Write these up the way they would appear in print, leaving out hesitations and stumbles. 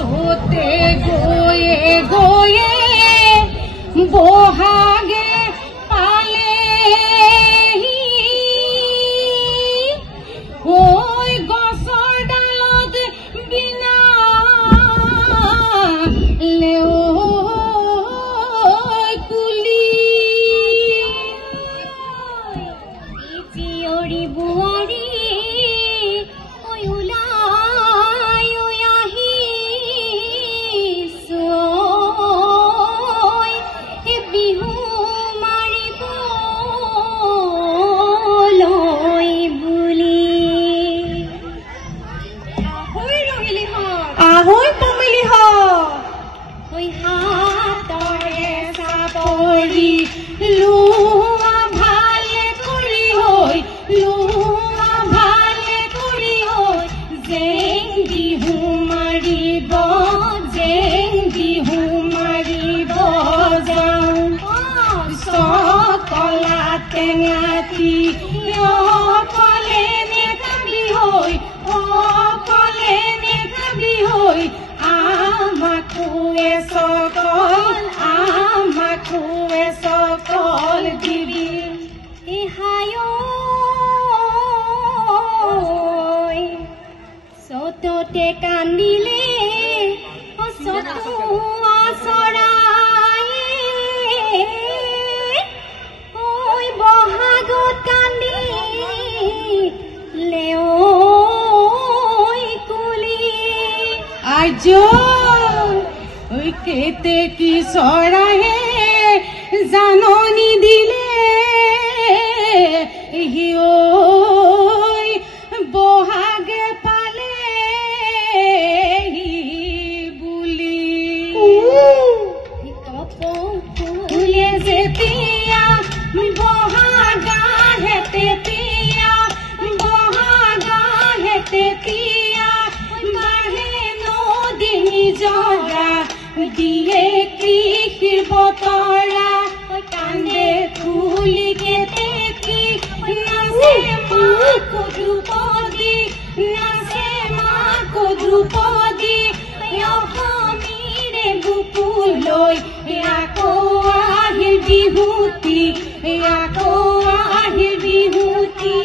सोते गोये गोये बोहागे पाले ओय गसर डालत बिना लेओ कुली चियोरी बुआरी ओय उलाय ओय आही सोय ए बिहु मारिब लय बुली ahoy rohili hot ahoy pomeli hot oi hatore sapori luwa bhale kori hoy luwa bhale kori hoy zengi humaribo jao sokola tengati yo kole ne kabi hoy kole ne kabi hoy amaku e sokol dibi hayo sotote kandile o sotu asaraye oi bohagot kandi leo oi kuli ajo oi kete ki soraye janoni dile hioi bohage pale buli topo phule jetia bohaga hete tia bohaga hete tia bahe nodini joga diye krihir botara kande khuli kete ki nase ma ko drupadi yohamire bupuloi yako ahir bihuti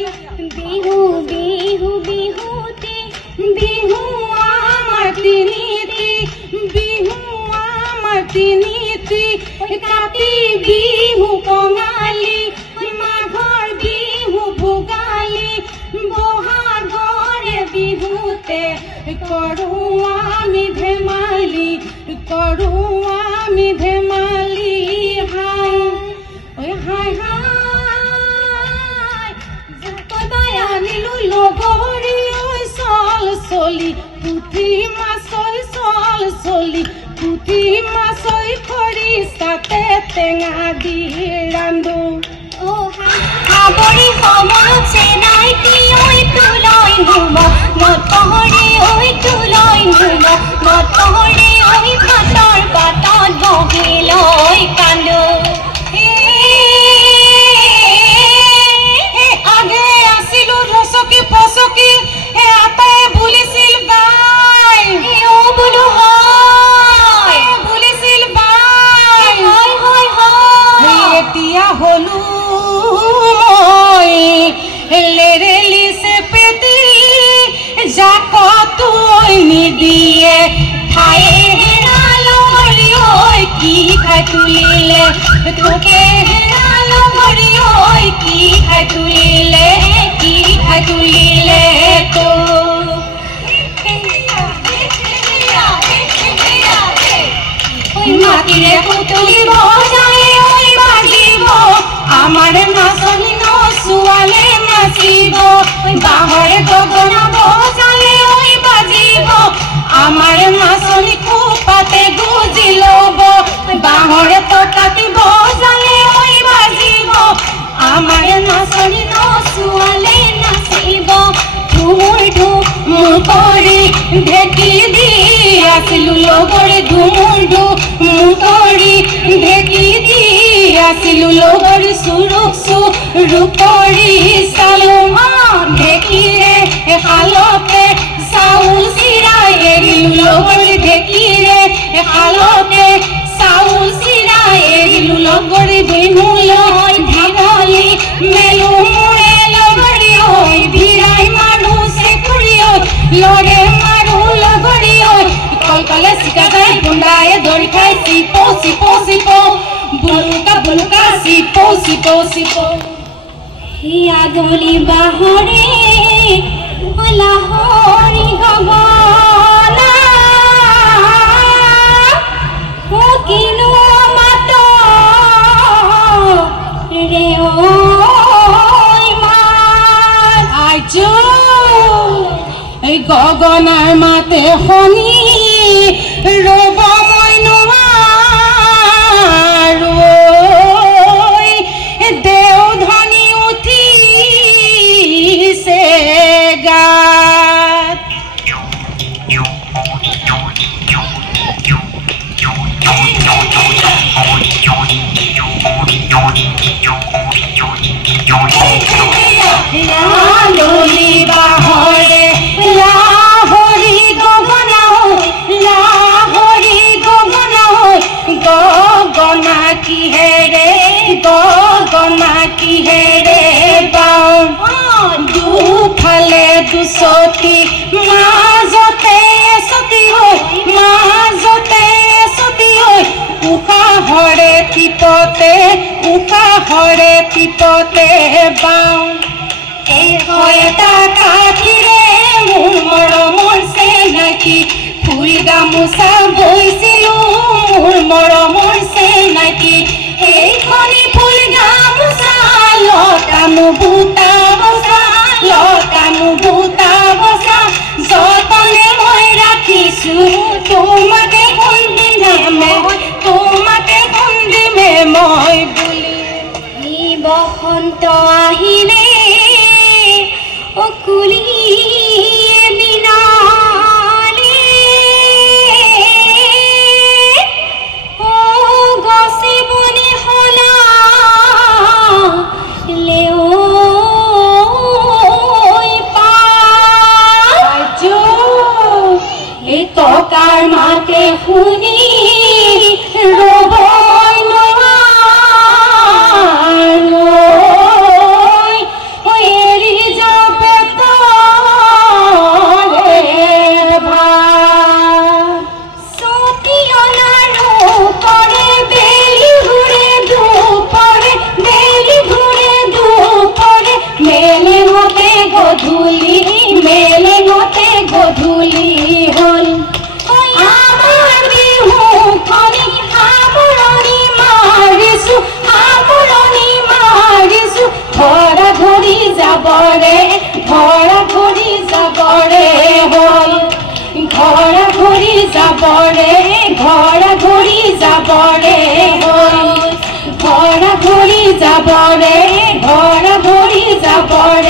bihu bihu bihuti bihu amar tiniti kati bihu kongali maghor bihu bhugali bohagore bihute koru ami dhemali hai oi hai jatodaya nilu logori oi sol soli puthi masoi sol soli puthi masoi khori sate tenga di randu o hai abori homon senai ki oi tuloi numo motohori oi tuloi numo motohori oi bhator batot bohiloi kandu age asilu rosoki posoki e atae bulisil bai o bulu hoy bulisil bai hoy etia holu moi lereli se peti jakotoi nidie thae heralo mari oi ki khai tulile toke heralo mari oi ki khai tulile to oi matire putuli bojaye oi bajibo amare nasoni no suale nasibo bahore gogona bojale oi bajibo amare nasoni kupate gujilobo bahore tokati bojale oi bajibo amare nasoni no suale nasibo dhumurdu mukori dheki di aslu logore dhumurdu mukori dheki di aslu logore suruksu rupori saloma dheki re halote saul sira erilu logore dheki চিকা যায় গুন্ডায়ে ধৰি খাই চিপো চিপো চিপো বুলুকা বুলুকা চিপো চিপো চিপো হিয়া দলি বাহৰে লাহৰি গগনা ও কিনো মাত ৰে ঐ মাত আইজো এই গগনাৰ মাতে শুনি ৰব মই নোৱাৰো দেওধনী উঠিছে গাত লালুলি বাহৰে লাহৰি গগনা লাহৰি গগনা গগনা কিহেৰে বাও দুফালে দুচতি মাজতে চতি হৈ উশাহৰে টিপতে বাও এটা কাঠিৰে মোৰ মৰমৰ চেনাকি ফুল গামোচা বৈছিলো মোৰ মৰমৰ চেনাকি এইখনি ফুল গামোচা লতামু বুটা বচা যতনে মই ৰাখিছো তোমাকে খুন্দিমে মই বুলি বসন্ত আহিলে অকুলি বিনালে ও গছে বনি হলা লেও পাইছো এই টকাৰ মাতে শুনি ৰব গধূলি হল আমাৰ বিহুখনি সামৰণি মাৰিছো ধৰা ধৰি যাবৰে হল ঘৰা ঘূৰি যাবৰে হল ঘৰা ঘূৰি যাবৰে হল ঘৰা ঘূৰি যাবৰে ঘৰা ঘূৰি যাবৰে